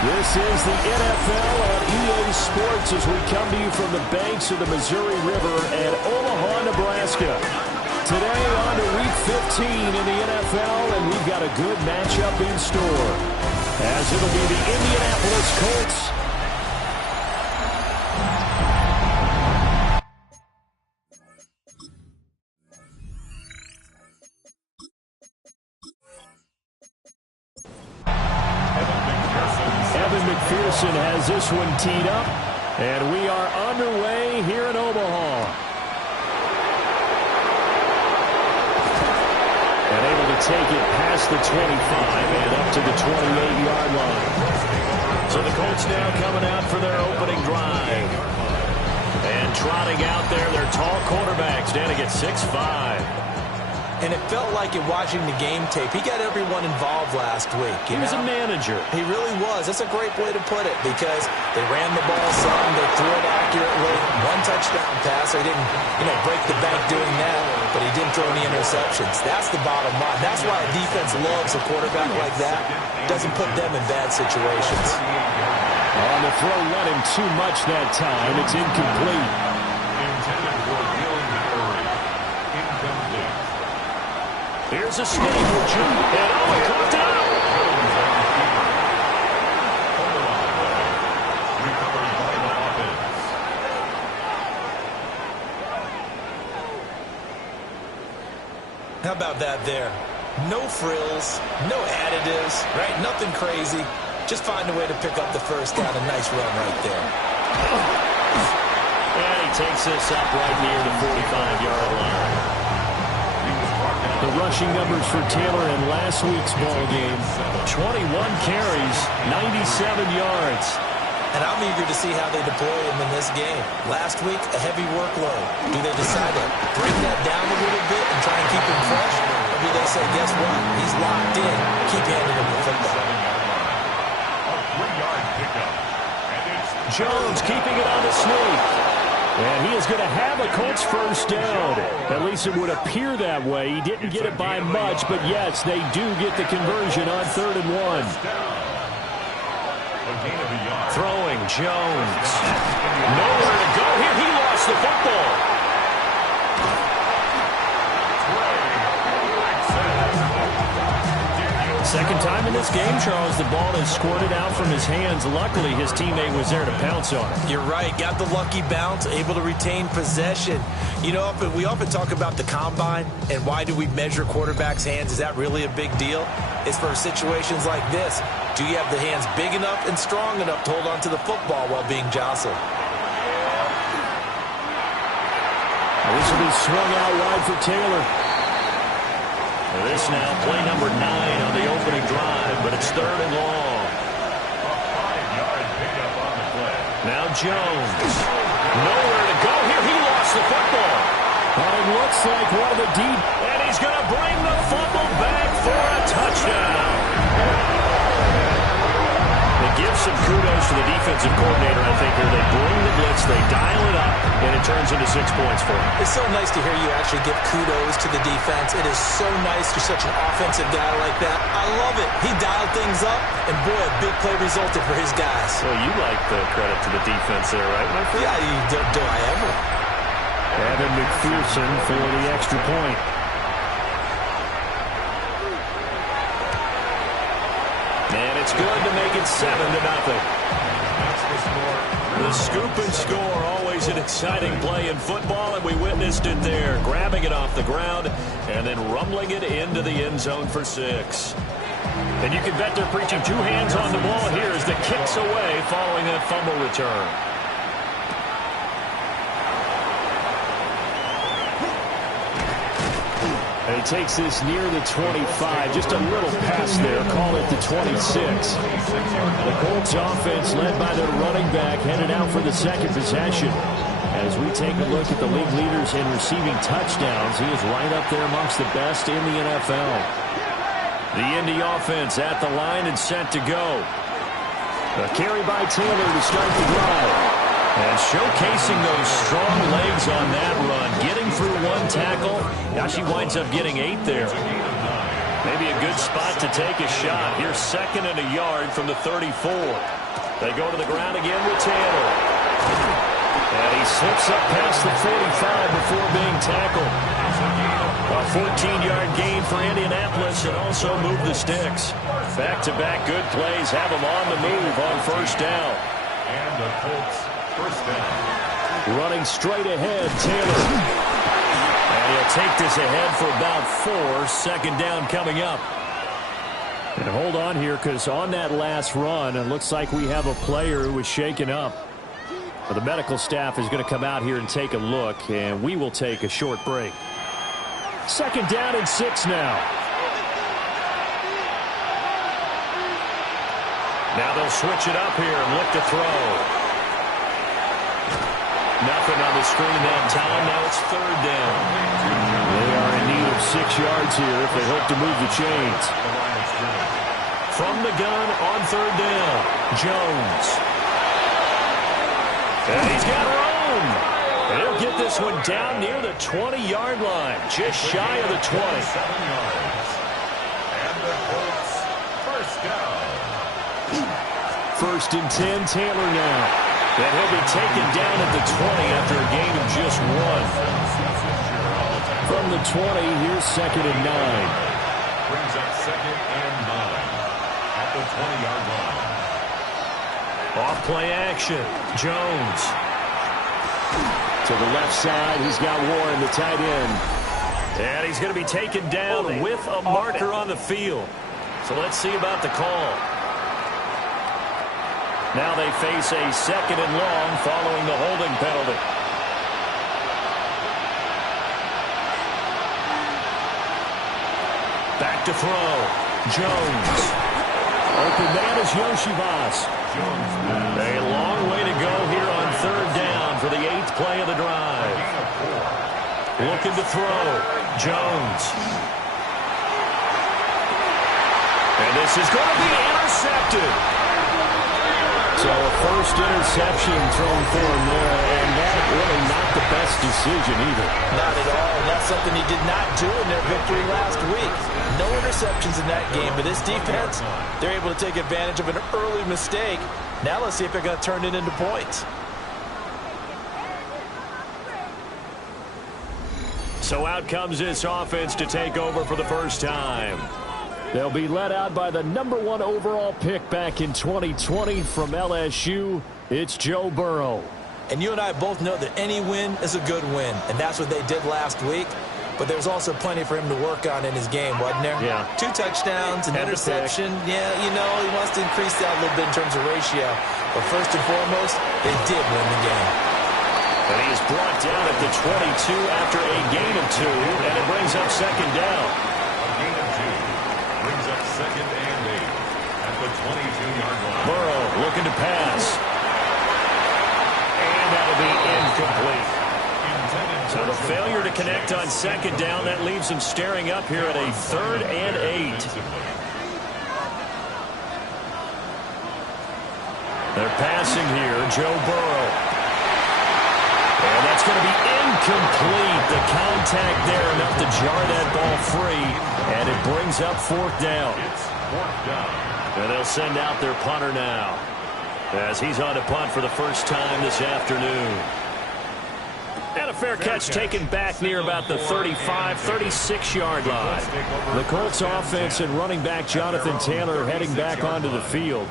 This is the NFL on EA Sports as we come to you from the banks of the Missouri River at Omaha, Nebraska. Today on to Week 15 in the NFL, and we've got a good matchup in store, as it'll be the Indianapolis Colts has this one teed up, and we are underway here in Omaha. And able to take it past the 25 and up to the 28-yard line. So the Colts now coming out for their opening drive. And trotting out there, their tall quarterback standing at 6'5". And it felt like in watching the game tape, he got everyone involved last week. He was a manager. He really was. That's a great way to put it, because they ran the ball some, they threw it accurately. One touchdown pass. They didn't, break the bank doing that, but he didn't throw any interceptions. That's the bottom line. That's why a defense loves a quarterback like that. Doesn't put them in bad situations. On the throw, let him too much that time. It's incomplete. Intended for Gillen Murray. Incomplete. Here's a snake, and he caught it out. Recovered by the offense. How about that there? No frills, no additives, right? Nothing crazy. Just find a way to pick up the first down. A nice run right there. And he takes this up right near the 45-yard line. The rushing numbers for Taylor in last week's ball game: 21 carries, 97 yards. And I'm eager to see how they deploy him in this game. Last week, a heavy workload. Do they decide to bring that down a little bit and try and keep him fresh? Or do they say, guess what? He's locked in. Keep handing him the football. A 3-yard pickup. And it's Jones keeping it on the sneak. And he is going to have a Colts first down. At least it would appear that way. He didn't get it by much, but yes, they do get the conversion on 3rd and 1. Throwing Jones. Nowhere to go here. He lost the football. Second time in this game, Charles, the ball is squirted out from his hands. Luckily, his teammate was there to pounce on it. You're right. Got the lucky bounce, able to retain possession. We often talk about the combine and why do we measure quarterbacks' hands. Is that really a big deal? It's for situations like this. Do you have the hands big enough and strong enough to hold on to the football while being jostled? This will be swung out wide for Taylor. This now, play number 9 on the opening drive, but it's 3rd and long. a 5-yard pickup on the play. Now Jones. Nowhere to go here. He lost the football. But it looks like one of the deep. And he's going to bring the fumble back for a touchdown. It gives some kudos to the defensive coordinator, I think, here. They bring the blitz, they dial it up, and it turns into 6 points for him. It's so nice to hear you actually give kudos to the defense. It is so nice for such an offensive guy like that. I love it. He dialed things up, and boy, a big play resulted for his guys. Well, you like the credit to the defense there, right, my friend? Yeah, do I ever? Evan McPherson for the extra point. And it's good to make it 7-0. That's the score. The scoop and score, always an exciting play in football, and we witnessed it there, grabbing it off the ground and then rumbling it into the end zone for 6. And you can bet they're preaching 2 hands on the ball here as the kick's away following that fumble return. And he takes this near the 25. Just a little pass there. Call it the 26. The Colts offense led by their running back headed out for the second possession. As we take a look at the league leaders in receiving touchdowns, he is right up there amongst the best in the NFL. The Indy offense at the line and set to go. A carry by Taylor to start the drive. And showcasing those strong legs on that run. Getting through 1 tackle. Now she winds up getting 8 there. Maybe a good spot to take a shot. Here's 2nd and a yard from the 34. They go to the ground again with Taylor. And he slips up past the 45 before being tackled. A 14-yard gain for Indianapolis and also move the sticks. Back-to-back good plays have them on the move on 1st down. And the Colts first down. Running straight ahead, Taylor. And he'll take this ahead for about 4. 2nd down coming up. And hold on here, because on that last run, it looks like we have a player who was shaken up. But the medical staff is going to come out here and take a look, and we will take a short break. 2nd down and 6 now. Now they'll switch it up here and look to throw. Nothing on the screen that time. Now it's 3rd down. They are in need of 6 yards here if they hope to move the chains. From the gun on 3rd down, Jones. And he's got room. And he'll get this one down near the 20-yard line, just shy of the 20. And the Colts first down. 1st and 10, Taylor now. And he'll be taken down at the 20 after a gain of just 1. From the 20, here's 2nd and 9. Brings up 2nd and 9 at the 20-yard line. Off play action, Jones. To the left side, he's got Warren, the tight end. And he's going to be taken down with a marker on the field. So let's see about the call. Now they face a 2nd and long following the holding penalty. Back to throw. Jones. Open man is Yoshibas. A long way to go here on 3rd down for the 8th play of the drive. Looking to throw. Jones. And this is going to be intercepted. So a first interception thrown for him there, and that really not the best decision either. Not at all. That's something he did not do in their victory last week. No interceptions in that game, but this defense, they're able to take advantage of an early mistake. Now let's see if they're going to turn it into points. So out comes this offense to take over for the first time. They'll be led out by the #1 overall pick back in 2020 from LSU. It's Joe Burrow. And you and I both know that any win is a good win, and that's what they did last week. But there's also plenty for him to work on in his game, wasn't there? Yeah. 2 touchdowns, an interception. Yeah, you know, he wants to increase that a little bit in terms of ratio. But first and foremost, they did win the game. And he is brought down at the 22 after a gain of 2, and it brings up 2nd down. A gain of 2 brings up 2nd and 8 at the 22-yard line. Burrow looking to pass. And that'll be incomplete. So the failure to connect on 2nd down, that leaves him staring up here at a 3rd and 8. They're passing here, Joe Burrow. And that's going to be incomplete. The contact there enough to jar that ball free. And it brings up 4th down. It's 4th down. And they'll send out their punter now, as he's on to punt for the first time this afternoon. And a fair catch taken back near about the 35, 36-yard line. The Colts offense and running back Jonathan Taylor heading back onto the field.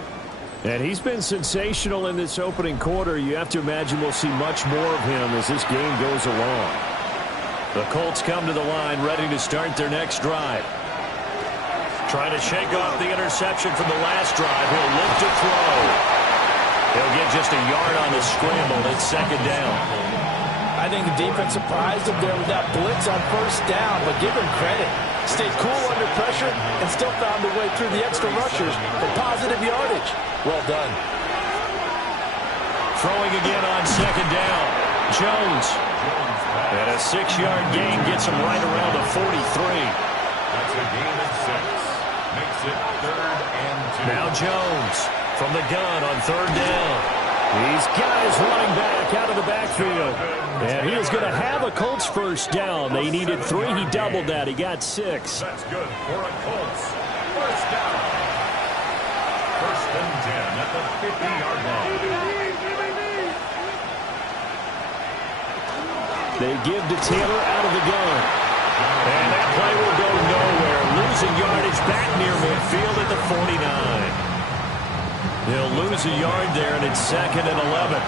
And he's been sensational in this opening quarter. You have to imagine we'll see much more of him as this game goes along. The Colts come to the line ready to start their next drive. Trying to shake off the interception from the last drive. He'll look to throw. He'll get just a yard on the scramble. It's 2nd down. I think the defense surprised him there with that blitz on 1st down, but give him credit. Stayed cool under pressure and still found a way through the extra rushers for positive yardage. Well done. Throwing again on 2nd down. Jones. And a 6-yard gain gets him right around the 43. That's a gain of 6. Makes it 3rd and 2. Now Jones from the gun on 3rd down. He's got his running back out of the backfield. And he is going to have a Colts first down. They needed 3. He doubled that. He got 6. That's good for a Colts first down. First and 10 at the 50-yard line. They give to Taylor out of the gun. And that play will go nowhere. Losing yardage back near midfield at the 49. He'll lose a yard there, and it's 2nd and 11.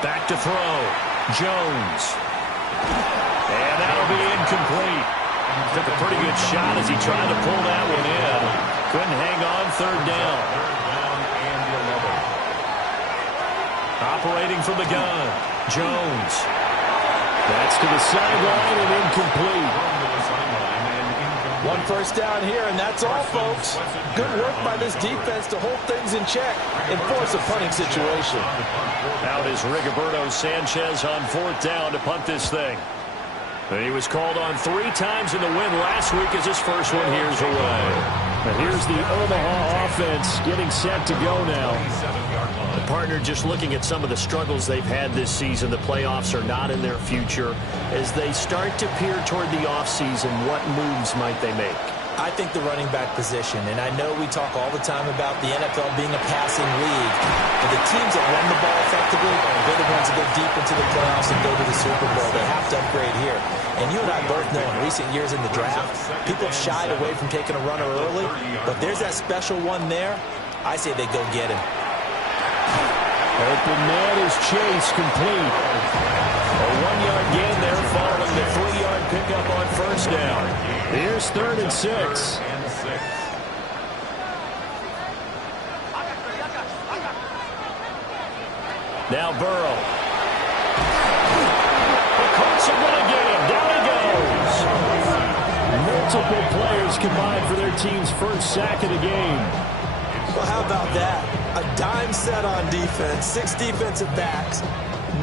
Back to throw. Jones. And that'll be incomplete. Took a pretty good shot as he tried to pull that one in. Couldn't hang on. 3rd down. Operating from the gun. Jones. That's to the sideline and incomplete. 1 first down here, and that's all, folks. Good work by this defense to hold things in check and force a punting situation. Out is Rigoberto Sanchez on 4th down to punt this thing. And he was called on 3 times in the win last week as his first one here's away. And here's the Omaha offense getting set to go now. The partner just looking at some of the struggles they've had this season. The playoffs are not in their future. As they start to peer toward the offseason, what moves might they make? I think the running back position, and I know we talk all the time about the NFL being a passing league, but the teams that run the ball effectively, they're the ones that go deep into the playoffs and go to the Super Bowl. They have to upgrade here. And you and I both know in recent years in the draft, people have shied away from taking a runner early, but there's that special one there. I say they go get him. Open man is Chase, complete. A 1-yard gain there following the 3-yard pickup on first down. Here's 3rd and 6. Now Burrow. The Colts are going to get him. Down he goes. Multiple players combined for their team's first sack of the game. Well, how about that? A dime set on defense, 6 defensive backs.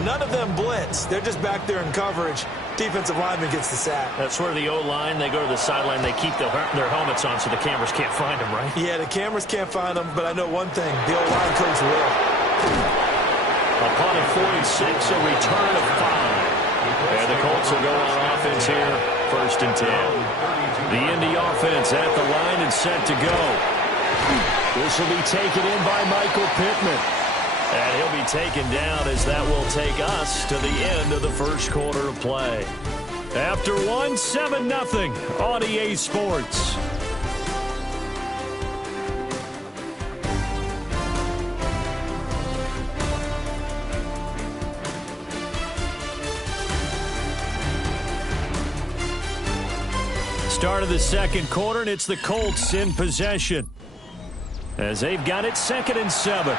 None of them blitz. They're just back there in coverage. Defensive lineman gets the sack. That's where the O-line, they go to the sideline, they keep their helmets on so the cameras can't find them, right? Yeah, the cameras can't find them, but I know one thing. The O-line coach will. Upon a 46, a return of 5. And the Colts will go on offense here, 1st and 10. The Indy offense at the line and set to go. This will be taken in by Michael Pittman. And he'll be taken down as that will take us to the end of the first quarter of play. After 1, 7-0 on EA Sports. Start of the second quarter, and it's the Colts in possession as they've got it 2nd and 7.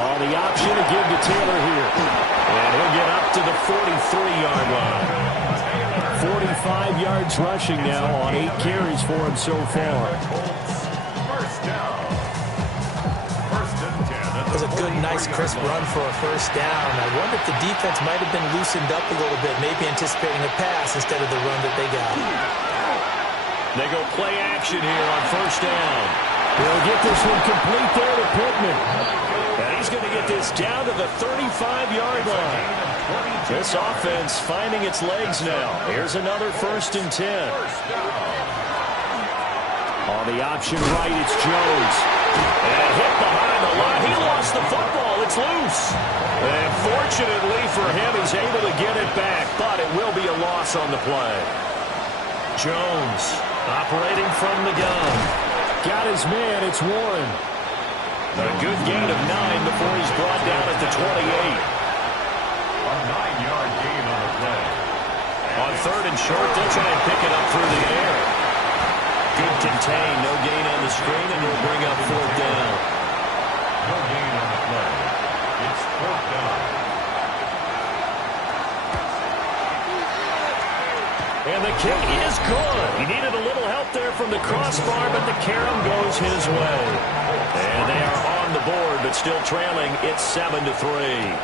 On the option to give to Taylor here. And he'll get up to the 43-yard line. 45 yards rushing now on 8 carries for him so far. It was a good, nice, crisp run for a first down. I wonder if the defense might have been loosened up a little bit, maybe anticipating a pass instead of the run that they got. They go play action here on first down. They'll get this one complete there to Pittman. And he's going to get this down to the 35-yard line. This offense finding its legs now. Here's another 1st and 10. On the option right, it's Jones. And hit behind the line. He lost the football. It's loose. And fortunately for him, he's able to get it back. But it will be a loss on the play. Jones operating from the gun. Got his man. It's Warren. A good gain of 9 before he's brought down at the 28. A 9-yard gain on the play. On 3rd and short, they'll try and pick it up through the air. Good contain. No gain on the screen, and we'll bring up 4th down. No gain on the play. It's 4th down. And the kick is good. He needed a little help there from the crossbar, but the carom goes his way. And they are on the board, but still trailing. It's 7-3.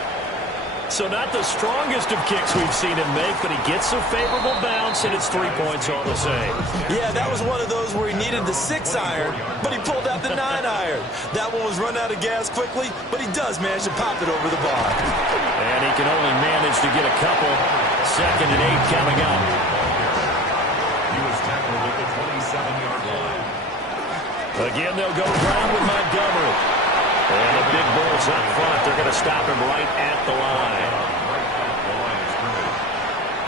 So not the strongest of kicks we've seen him make, but he gets a favorable bounce, and it's 3 points all the same. Yeah, that was one of those where he needed the 6-iron, but he pulled out the 9-iron. That one was run out of gas quickly, but he does manage to pop it over the bar. And he can only manage to get a couple. 2nd and 8 coming up. He was tackled at the 27-yard line. Again, they'll go ground with Montgomery. And the big Bulls up front. They're going to stop him right at the line.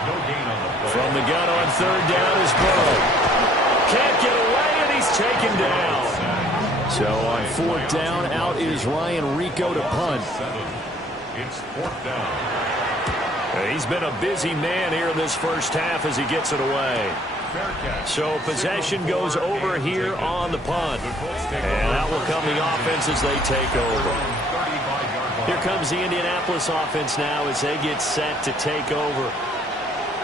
No gain on the play. From the gun on 3rd down is Burrow. Can't get away, and he's taken down. So on 4th down, out is Ryan Rico to punt. It's 4th down. He's been a busy man here in this first half as he gets it away. So possession goes over here on the punt. And out will come the offense as they take over. Here comes the Indianapolis offense now as they get set to take over.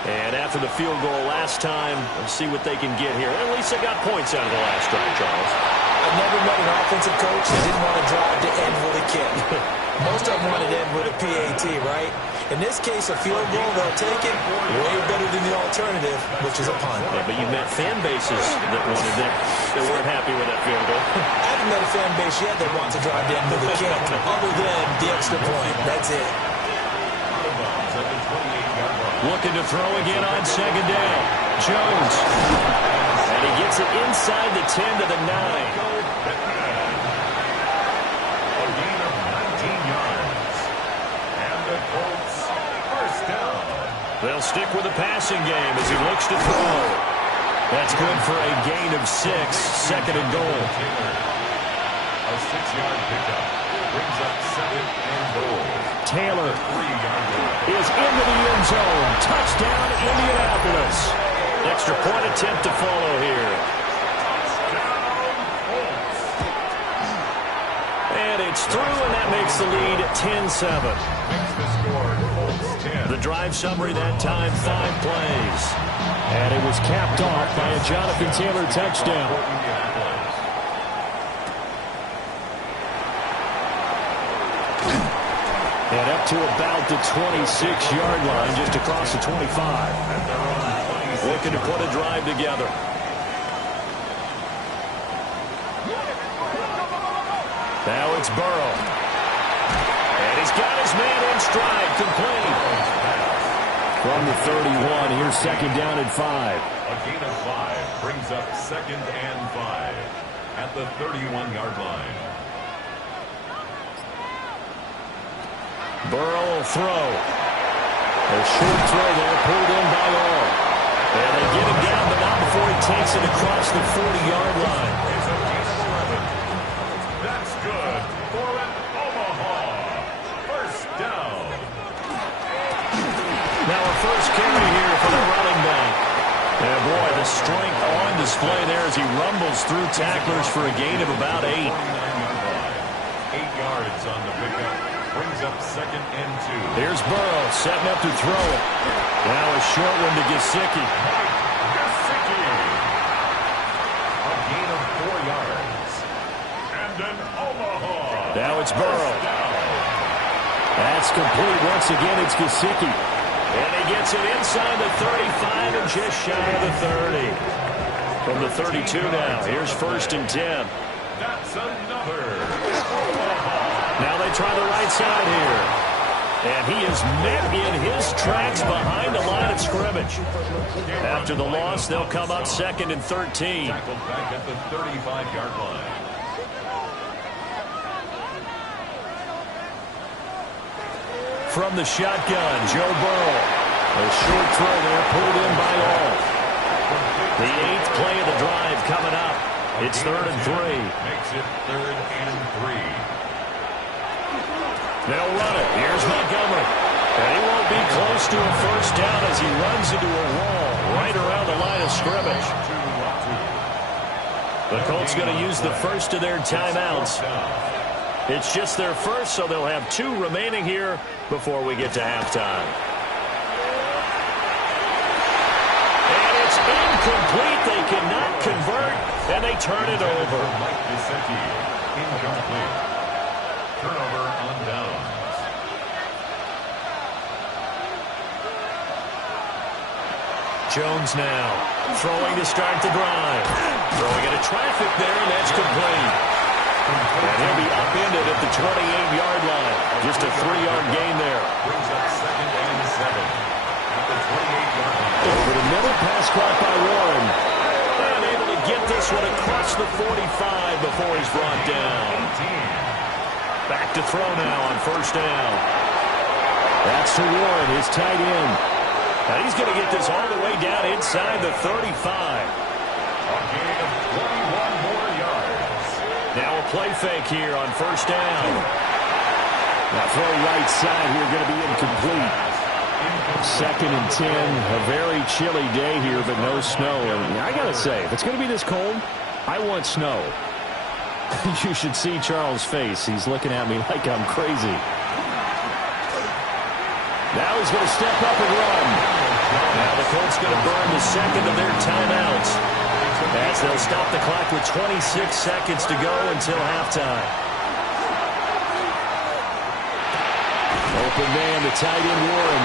And after the field goal last time, let's see what they can get here. At least they got points out of the last drive, Charles. I've never met an offensive coach that didn't want to drive to end with a kick. Most of them wanted to end with a PAT, right? In this case, a field goal, they'll take it way better than the alternative, which is a punt. Yeah, but you met fan bases that wanted that, that weren't happy with that field goal. I haven't met a fan base yet that wants to drive to end with a kick, other than the extra point. That's it. Looking to throw again on 2nd down. Jones. And he gets it inside the 10 to the 9. A gain of 19 yards. And the Colts first down. They'll stick with the passing game as he looks to throw. That's good for a gain of 6. 2nd and goal. A 6-yard pickup brings up 2nd and goal. Taylor is into the end zone. Touchdown, Indianapolis. Extra point attempt to follow here. And it's through, and that makes the lead 10-7. Makes the score Colts 10. The drive summary that time, 5 plays. And it was capped off by a Jonathan Taylor touchdown. And up to about the 26-yard line, just across the 25. Looking to put a drive together. Now it's Burrow. And he's got his man in stride, complete. From the 31, here's 2nd down and 5. A gain of 5 brings up 2nd and 5 at the 31-yard line. Burrow will throw. A short throw there, pulled in by all. And they get him down, but not before he takes it across the 40-yard line. It's a gain of 11. That's good for an Omaha first down. Now a first carry here for the running back. And boy, the strength on display there as he rumbles through tacklers for a gain of about 8. 8 yards on the pickup. Brings up 2nd and 2. Here's Burrow setting up to throw it. Now a short one to Gesicki. Gesicki. A gain of 4 yards. And an Omaha. Now it's Burrow. That's complete. Once again, it's Gesicki. And he gets it inside the 35 and just shy of the 30. From the 32 now. Here's 1st and 10. That's another Omaha. Now they try the right side here. And he is met in his tracks behind the line of scrimmage. After the loss, they'll come up 2nd and 13. Tackled back at the 35-yard line. From the shotgun, Joe Burrow. A short throw there, pulled in by all. The 8th play of the drive coming up. It's 3rd and 3. Makes it 3rd and 3. They'll run it. Here's Montgomery. And he won't be close to a first down as he runs into a wall right around the line of scrimmage. The Colts going to use the first of their timeouts. It's just their first, so they'll have 2 remaining here before we get to halftime. And it's incomplete. They cannot convert, and they turn it over. Incomplete. Turnover on downs. Jones now. Throwing to start the drive. Throwing into traffic there, and that's complete. And he'll be upended at the 28-yard line. Just a 3-yard gain there. Brings up 2nd and 7 at the 28-yard line. Over the middle, pass caught by Warren. And able to get this one across the 45 before he's brought down. Back to throw now on 1st down. That's to Warren, his tight end. Now he's going to get this all the way down inside the 35. A gain of 21 more yards. Now a play fake here on 1st down. Now throw right side here, going to be incomplete. 2nd and 10. A very chilly day here, but no snow. And I got to say, if it's going to be this cold, I want snow. You should see Charles' face. He's looking at me like I'm crazy. Now he's going to step up and run. Now the Colts going to burn the 2nd of their timeouts as they'll stop the clock with 26 seconds to go until halftime. Open man to tight end Warren.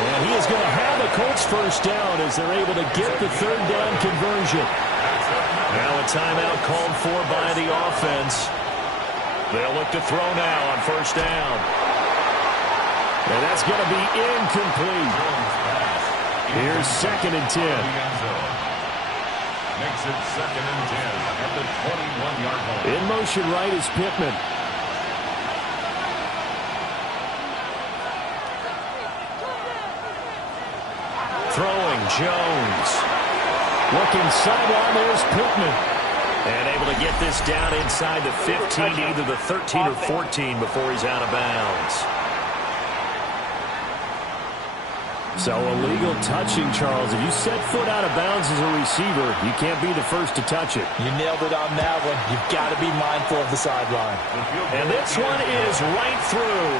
And he is going to have the Colts 1st down as they're able to get the 3rd down conversion. Now a timeout called for by the offense. They'll look to throw now on 1st down. And that's going to be incomplete. Here's 2nd and 10. Makes it 2nd and 10 at the 21-yard line. In motion right is Pittman. Throwing Jones. Looking sideline, there's Pittman. And able to get this down inside the 15, either the 13 or 14 before he's out of bounds. So illegal touching, Charles. If you set foot out of bounds as a receiver, you can't be the first to touch it. You nailed it on that one. You've got to be mindful of the sideline. And this one is right through.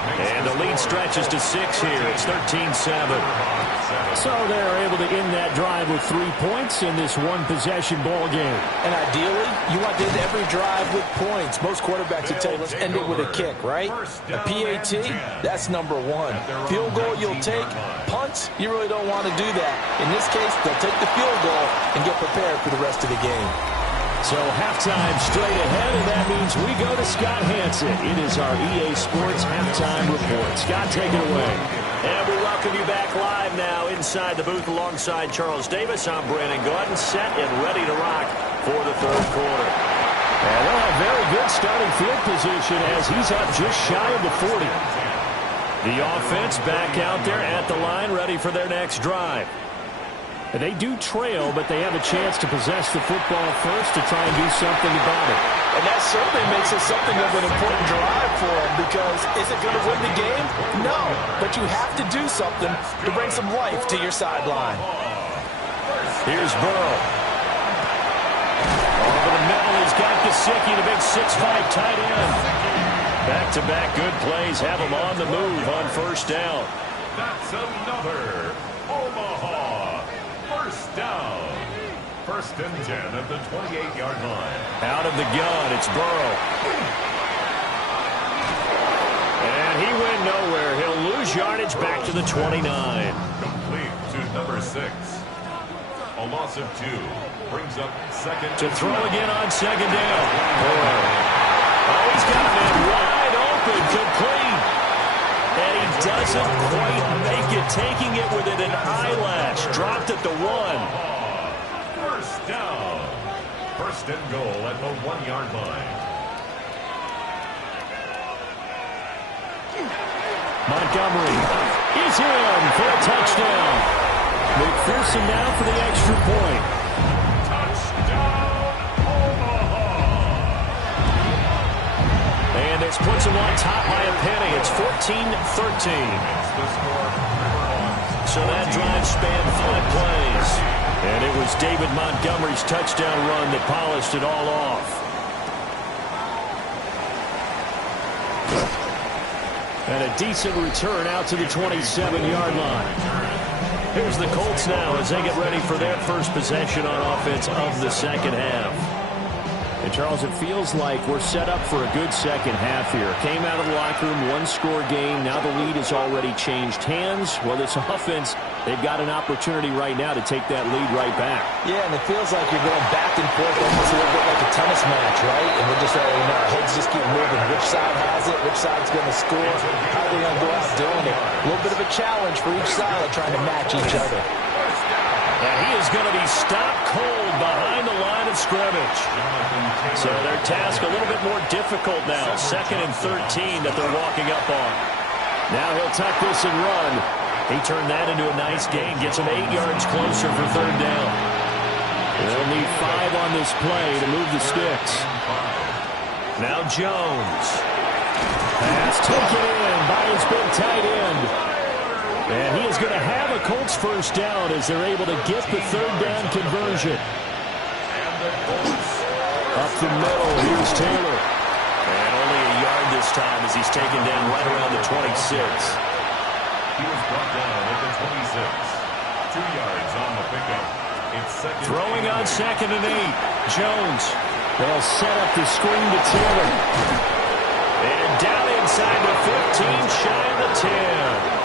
And the lead stretches to 6 here. It's 13-7. So they're able to end that drive with 3 points in this one-possession ball game. And ideally, you want to end every drive with points. Most quarterbacks would tell us end it with a kick, right? A PAT, that's number 1. Field goal you'll take. Punts, you really don't want to do that. In this case, they'll take the field goal and get prepared for the rest of the game. So halftime straight ahead, and that means we go to Scott Hansen. It is our EA Sports Halftime Report. Scott, take it away. And we welcome you back live now inside the booth alongside Charles Davis. I'm Brandon Gordon, set and ready to rock for the 3rd quarter. And they'll have very good starting field position as he's up just shy of the 40. The offense back out there at the line, ready for their next drive. They do trail, but they have a chance to possess the football first to try and do something about it. And that certainly makes it something of an important drive for them, because is it going to win the game? No, but you have to do something to bring some life to your sideline. Here's Burrow. Over the middle, he's got Gesicki, the big 6'5" tight end. Back-to-back good plays have him on the move on 1st down. That's another Omaha 1st down. 1st and 10 at the 28-yard line. Out of the gun, it's Burrow. And he went nowhere. He'll lose yardage back to the 29. Complete to number 6. A loss of 2. Brings up 2nd. To throw again on 2nd down. Burrow. Oh, he's got a man wide open, complete. And he doesn't quite make it, taking it within an eyelash. Dropped at the 1. 1st down. 1st and goal at the 1-yard line. Montgomery is in for a touchdown. McPherson now for the extra point. Touchdown, Omaha. And this puts him on top by a penny. It's 14-13. It's the score. So that drive spanned 5 plays. And it was David Montgomery's touchdown run that polished it all off. And a decent return out to the 27-yard line. Here's the Colts now as they get ready for their first possession on offense of the 2nd half. And Charles, it feels like we're set up for a good second half here. Came out of the locker room, one-score game. Now the lead has already changed hands. Well, this offense, they've got an opportunity right now to take that lead right back. Yeah, and it feels like you're going back and forth almost a little bit like a tennis match, right? And we're just, our heads just keep moving. Which side has it? Which side's going to score? How are they going to go out doing it? A little bit of a challenge for each side trying to match each other. And he is going to be stopped cold behind the line of scrimmage. So their task a little bit more difficult now. 2nd and 13 that they're walking up on. Now he'll tuck this and run. He turned that into a nice gain. Gets him 8 yards closer for 3rd down. They'll need 5 on this play to move the sticks. Now Jones. Pass taken in by his big tight end. And he is going to have a Colts first down as they're able to get the 3rd down conversion. Up the middle, here's Taylor. And only a yard this time as he's taken down right around the 26. He was brought down at the 26. 2 yards on the pickup. It's second. Throwing on 2nd and 8. Jones. They'll set up the screen to Taylor. And down inside the 15, shy of the 10.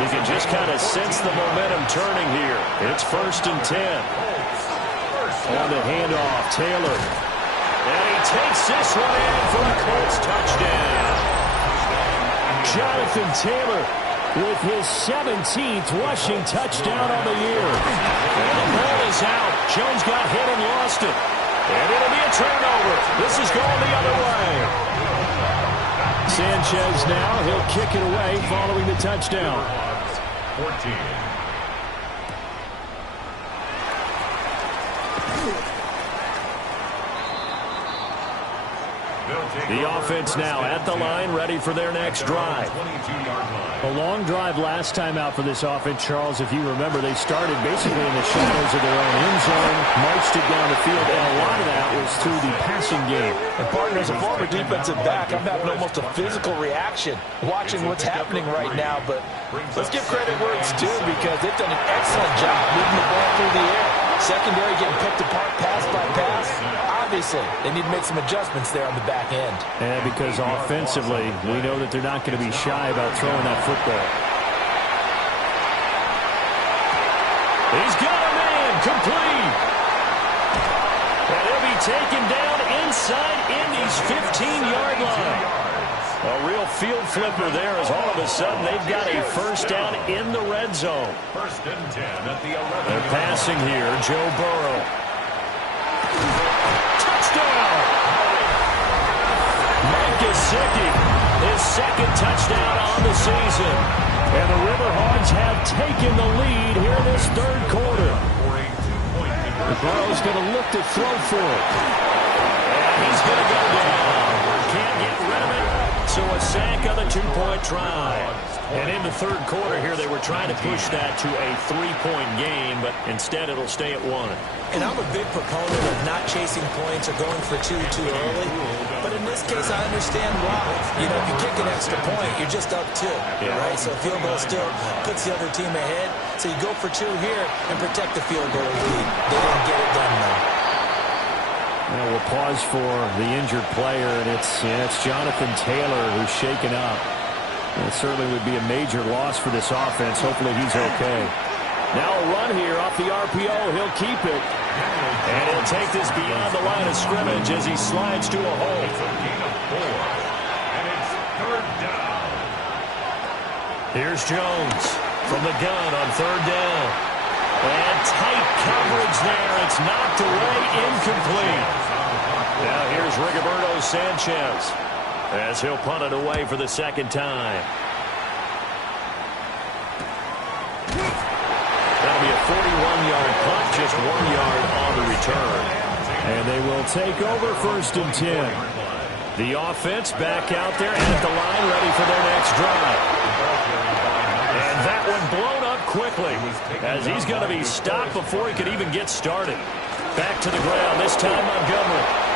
You can just kind of sense the momentum turning here. It's 1st and 10. On the handoff, Taylor. And he takes this one in for a Colts touchdown. Jonathan Taylor with his 17th rushing touchdown on the year. And the ball is out. Jones got hit and lost it. And it'll be a turnover. This is going the other way. Sanchez now, he'll kick it away following the touchdown. 14. The offense now at the line, ready for their next drive. A long drive last time out for this offense, Charles. If you remember, they started basically in the shadows of their own end zone, marched it down the field, and a lot of that was through the passing game. And partner, as a former defensive back, I'm having almost a physical reaction watching what's happening right now. But let's give credit where it's due because they've done an excellent job moving the ball through the air. Secondary getting picked apart pass by pass. Obviously, they need to make some adjustments there on the back end. And because offensively, we know that they're not going to be shy about throwing that football. He's got a man complete. And he'll be taken down inside Indy's 15-yard line. A real field flipper there as all of a sudden they've got a first down in the red zone. 1st and 10 at the 11. They're passing here, Joe Burrow. Touchdown! Mike Gesicki, his 2nd touchdown on the season. And the River Hogs have taken the lead here in this 3rd quarter. Burrow's going to look to throw for it. And he's going to go down. Can't get rid of it. So a sack on the 2-point try. And in the 3rd quarter here, they were trying to push that to a 3-point game, but instead it'll stay at 1. And I'm a big proponent of not chasing points or going for two too early. But in this case, I understand why. You know, if you kick an extra point, you're just up 2, right? So a field goal still puts the other team ahead. So you go for 2 here and protect the field goal lead. They didn't get it done, though. Well, we'll pause for the injured player, and it's Jonathan Taylor who's shaken up. It certainly would be a major loss for this offense. Hopefully he's okay. Now a run here off the RPO. He'll keep it. And he'll take this beyond the line of scrimmage as he slides to a hole. It's a gain of 4. And it's 3rd down. Here's Jones from the gun on 3rd down. And tight coverage there. It's knocked away, incomplete. Now here's Rigoberto Sanchez as he'll punt it away for the 2nd time. That'll be a 41-yard punt, just 1 yard on the return. And they will take over 1st and 10. The offense back out there and at the line, ready for their next drive. And that one blown up quickly as he's going to be stopped before he could even get started. Back to the ground, this time Montgomery.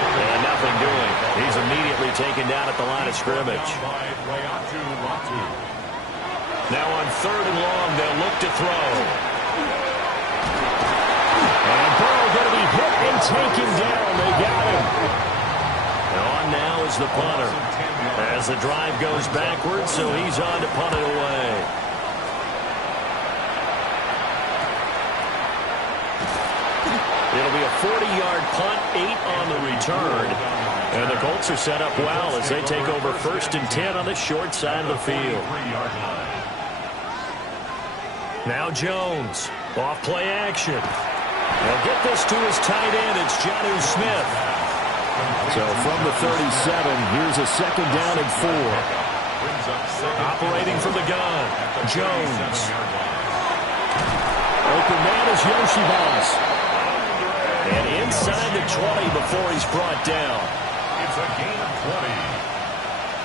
And nothing doing. He's immediately taken down at the line of scrimmage. Now on 3rd and long, they'll look to throw. And Burrow going to be hit and taken down. They got him. And on now is the punter. As the drive goes backwards, so he's on to punt it away. It'll be a 40-yard punt, 8 on the return. And the Colts are set up well as they take over 1st and 10 on the short side of the field. Now Jones, off play action. They'll get this to his tight end. It's Jonnu Smith. So from the 37, here's a 2nd down and 4. Operating from the gun, Jones. Open man is Yoshibas. And inside the 20 before he's brought down. It's a gain of 20.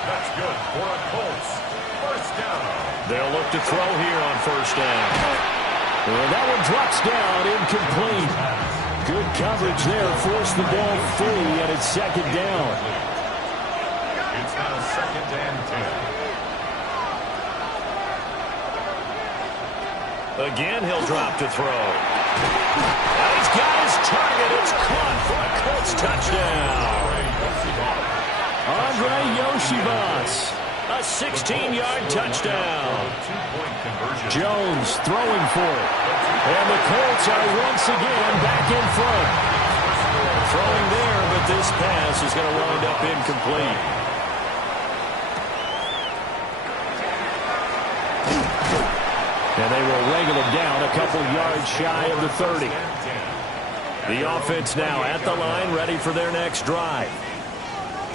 That's good for a Colts. 1st down. They'll look to throw here on 1st down. And that one drops down, incomplete. Good coverage there, forced the ball free, and it's 2nd down. It's now 2nd and 10. Again, he'll drop to throw. Now he's got his target. It's caught for a Colts touchdown. Andre Yoshibas, a 16-yard touchdown. Jones throwing for it. And the Colts are once again back in front. Throwing there, but this pass is going to wind up incomplete. And they will wrangle him down a couple yards shy of the 30. The offense now at the line, ready for their next drive.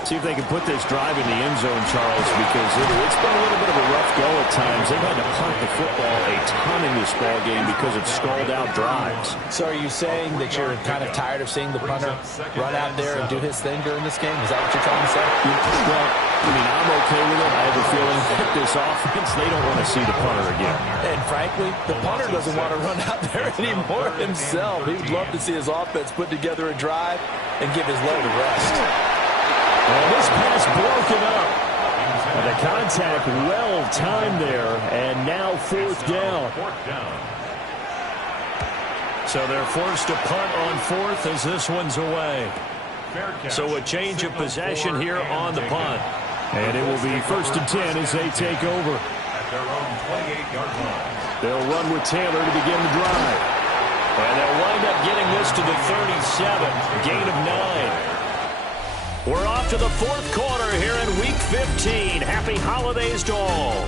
See if they can put this drive in the end zone, Charles, because it's been a little bit of a rough go at times. They've had to punt the football a ton in this ball game because of stalled-out drives. So are you saying that you're kind of tired of seeing the punter run out there and do his thing during this game? Is that what you're trying to say? Well, I mean, I'm okay with it. I have a feeling that this offense, they don't want to see the punter again. And frankly, the punter doesn't want to run out there anymore himself. He would love to see his offense put together a drive and give his leg a rest. And this pass broken up. And the contact well timed there. And now 4th down. So they're forced to punt on 4th as this one's away. So a change of possession here on the punt. And it will be 1st and 10 as they take over. At their own 28-yard line. They'll run with Taylor to begin the drive. And they'll wind up getting this to the 37. Gain of 9. We're off to the 4th quarter here in Week 15. Happy holidays to all.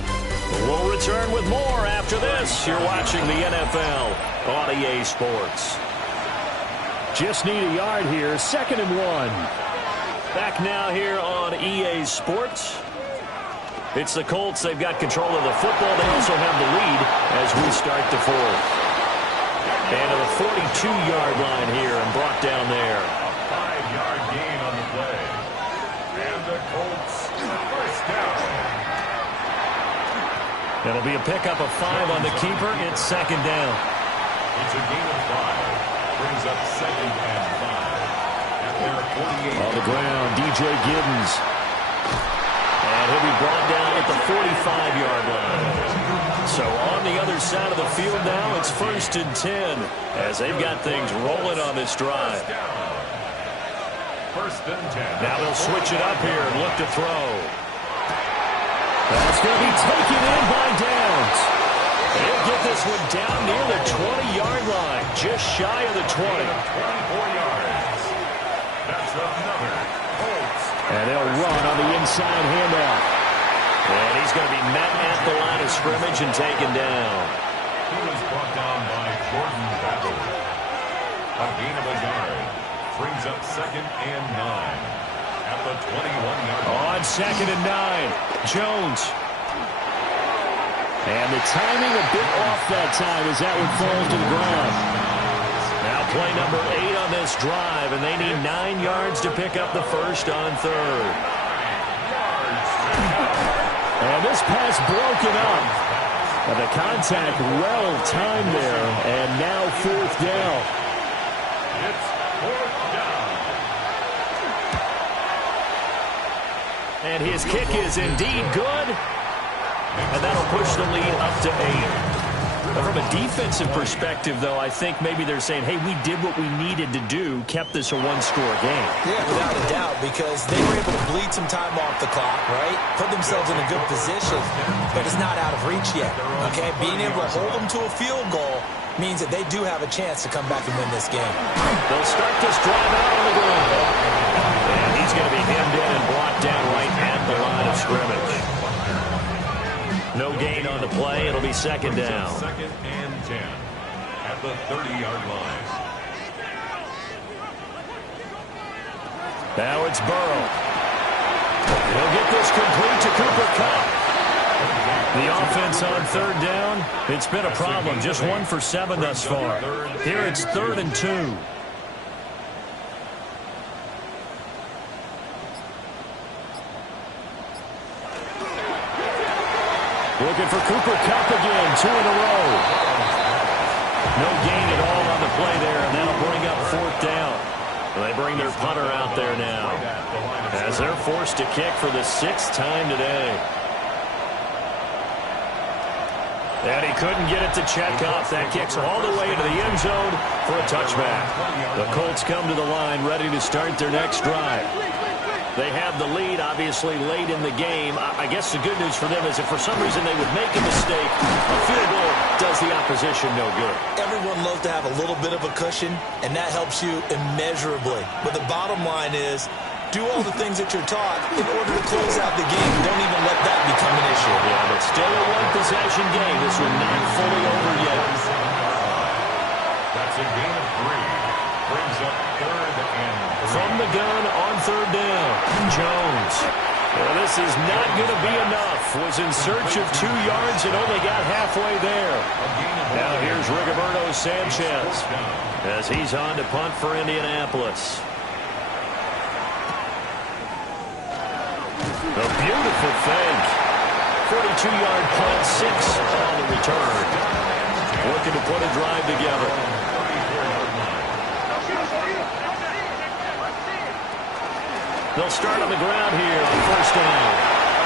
We'll return with more after this. You're watching the NFL on EA Sports. Just need a yard here. 2nd and 1. Back now here on EA Sports. It's the Colts. They've got control of the football. They also have the lead as we start the 4th. And to the 42-yard line here and brought down there. A 5-yard gain on the play. And the Colts 1st down. It'll be a pickup of 5 on the keeper. It's 2nd down. It's a gain of 5. Brings up 2nd and 5. At their 48. On the ground, DJ Giddens. And he'll be brought down at the 45-yard line. So on the other side of the field now, it's 1st and 10 as they've got things rolling on this drive. 1st and 10. Now they'll switch it up here and look to throw. That's going to be taken in by Downs. He'll get this one down near the 20-yard line, just shy of the 20. 24 yards. That's another Colts. And they'll run on the inside handoff. And he's going to be met at the line of scrimmage and taken down. He was brought down by Jordan Battle. A gain of a yard. Brings up 2nd and 9. At the 21-yard line. On 2nd and 9, Jones. And the timing a bit off that time as that one falls to the ground. Now play number 8 on this drive, and they need 9 yards to pick up the 1st on 3rd. And this pass broken up. And the contact well timed there, and now 4th down. It's 4th down. And his kick is indeed good. And that'll push the lead up to 8. From a defensive perspective, though, I think maybe they're saying, hey, we did what we needed to do, kept this a one-score game. Yeah, without a doubt, because they were able to bleed some time off the clock, right? Put themselves in a good position, but it's not out of reach yet, okay? Being able to hold them to a field goal means that they do have a chance to come back and win this game. They'll start this drive out on the ground. And he's going to be hemmed in and brought down right at the line of scrimmage. No gain on the play. It'll be second down. Second and 10 at the 30-yard line. Now it's Burrow. He'll get this complete to Cooper Kupp. The offense on third down, it's been a problem. Just 1 for 7 thus far. Here it's 3rd and 2. Looking for Cooper Kupp again, 2 in a row. No gain at all on the play there, and that'll bring up 4th down. They bring their punter out there now as they're forced to kick for the 6th time today. And he couldn't get it to check off. That kicks all the way into the end zone for a touchback. The Colts come to the line ready to start their next drive. They have the lead, obviously, late in the game. I guess the good news for them is if for some reason they would make a mistake, a field goal does the opposition no good. Everyone loves to have a little bit of a cushion, and that helps you immeasurably. But the bottom line is, do all the things that you're taught in order to close out the game. Don't even let that become an issue. Yeah, but still a one-possession game. This one not fully over yet. That's a gain of 3. Brings up 3rd and 3. From the gun on 3rd down, Jones. Well, this is not going to be enough. Was in search of 2 yards and only got halfway there. Now here's Rigoberto Sanchez as he's on to punt for Indianapolis. A beautiful fake. 42-yard punt, 6 on the return. Looking to put a drive together. They'll start on the ground here on 1st down.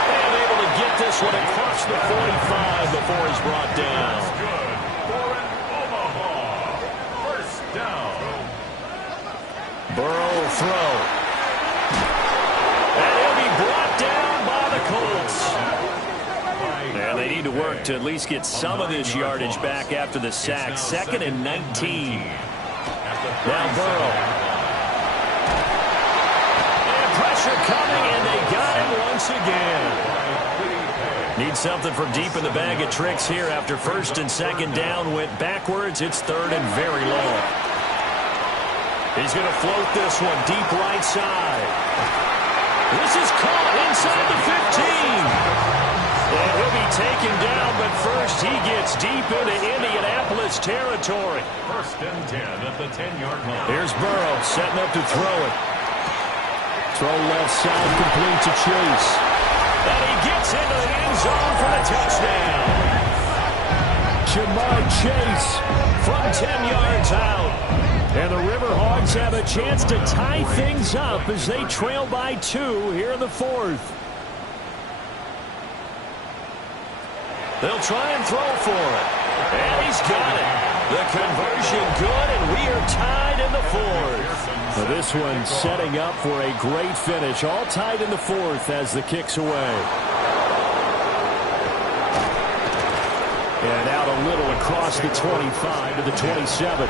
And able to get this one across the 45 before he's brought down. Good for an Omaha. 1st down. Burrow will throw. And he'll be brought down by the Colts. And they need to work to at least get some of this yardage back after the sack. 2nd and 19. Now Burrow. Pressure coming, and they got him once again. Need something from deep in the bag of tricks here after 1st and 2nd down. Went backwards. It's 3rd and very long. He's going to float this one deep right side. This is caught inside the 15. And he'll be taken down, but first he gets deep into Indianapolis territory. 1st and 10 at the 10-yard line. Here's Burrow setting up to throw it. Throw left side, complete to Chase. And he gets into the end zone for the touchdown. Jamar Chase from 10 yards out. And the River Hogs have a chance to tie things up as they trail by 2 here in the 4th. They'll try and throw for it. And he's got it. The conversion good, and we are tied in the 4th. This one setting up for a great finish. All tied in the 4th as the kick's away. And out a little across the 25 to the 27.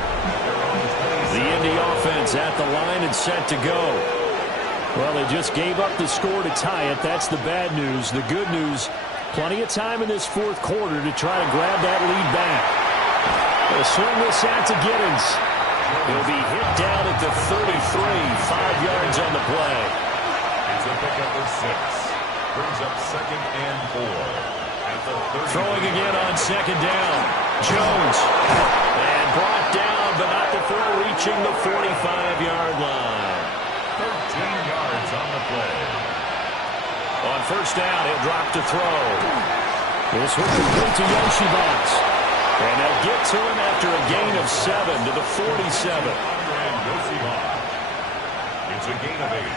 The Indy offense at the line and set to go. Well, they just gave up the score to tie it. That's the bad news. The good news, plenty of time in this 4th quarter to try to grab that lead back. They'll swing this out to Giddens. He'll be hit down at the 33, 5 yards on the play. It's a pickup of 6. Brings up 2nd and 4. At the 30. Throwing again on 2nd down. Jones. And brought down, but not before reaching the 45-yard line. 13 yards on the play. On 1st down, he'll drop to throw. This one complete to Yoshibas. And they'll get to him after a gain of 7 to the 47. It's a gain of 8.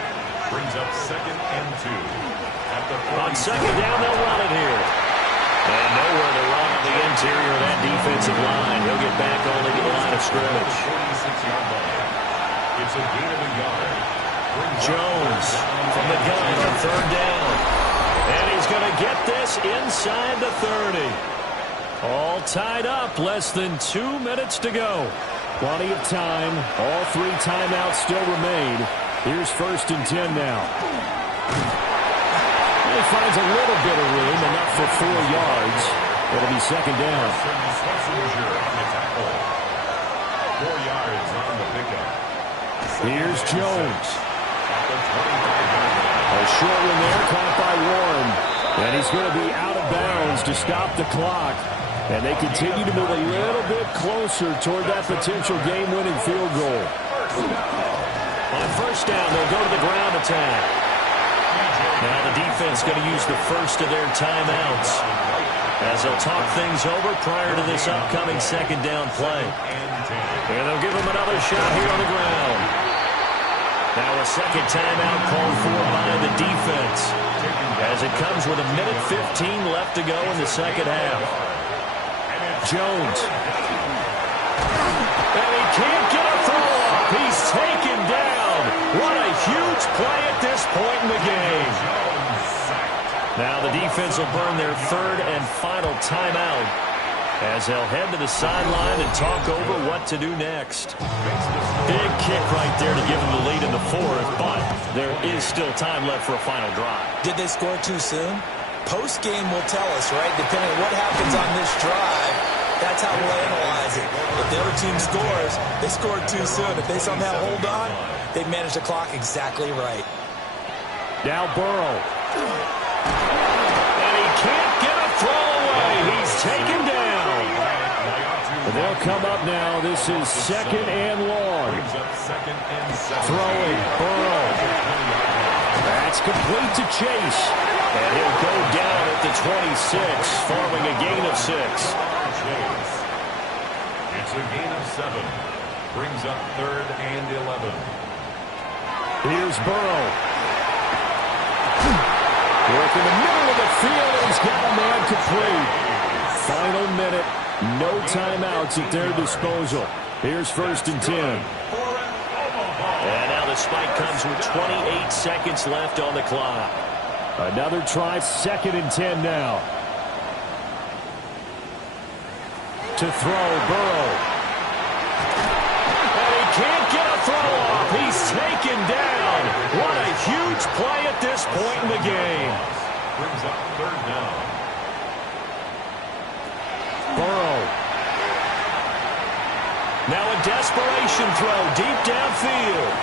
Brings up 2nd and 2. At the on 2nd down, they'll run it here. And nowhere to run on the interior of that defensive line. He'll get back only to the line of scrimmage. 46-yard line. It's a gain of a yard. Jones from the gun on third down. And he's going to get this inside the 30. All tied up. Less than 2 minutes to go. Plenty of time. All 3 timeouts still remain. Here's 1st and 10 now. He finds a little bit of room, enough for 4 yards. It'll be 2nd down. 4 yards on the pickup. Here's Jones. A short one there, caught by Warren. And he's going to be out of bounds to stop the clock. And they continue to move a little bit closer toward that potential game-winning field goal. On 1st down, they'll go to the ground attack. Now the defense going to use the first of their timeouts as they'll talk things over prior to this upcoming 2nd down play. And they'll give him another shot here on the ground. Now a 2nd timeout called for by the defense as it comes with 1:15 left to go in the 2nd half. Jones. And he can't get a throw off. He's taken down. What a huge play at this point in the game. Now the defense will burn their 3rd and final timeout as they'll head to the sideline and talk over what to do next. Big kick right there to give them the lead in the 4th, but there is still time left for a final drive. Did they score too soon? Post-game will tell us, right? Depending on what happens on this drive, that's how we'll analyze it. If the other team scores, they scored too soon. If they somehow hold on, they've managed the clock exactly right. Now Burrow. And he can't get a throw away. He's taken down. And they'll come up now. This is 2nd and long. Throwing. Burrow. That's complete to Chase. And he'll go down at the 26, forming a gain of 6. It's a gain of 7. Brings up 3rd and 11. Here's Burrow. Work in the middle of the field. He's got a man complete. Final minute. No timeouts at their disposal. Here's 1st and 10. And now the spike comes with 28 seconds left on the clock. Another try, 2nd and 10 now. To throw, Burrow. And he can't get a throw off. He's taken down. What a huge play at this point in the game. Brings up 3rd down. Burrow. Now a desperation throw deep downfield.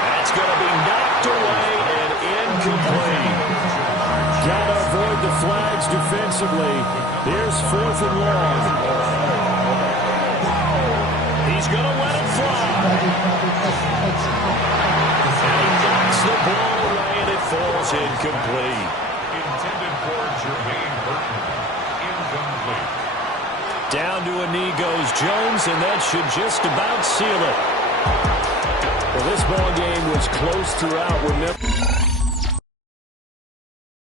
That's going to be knocked away and incomplete. Got to avoid the flags defensively. Here's 4th and long. He's going to let it fly. And he knocks the ball away and it falls incomplete. Intended for Jermaine Burton. Incomplete. Down to a knee goes Jones, and that should just about seal it. Well, this ball game was close throughout.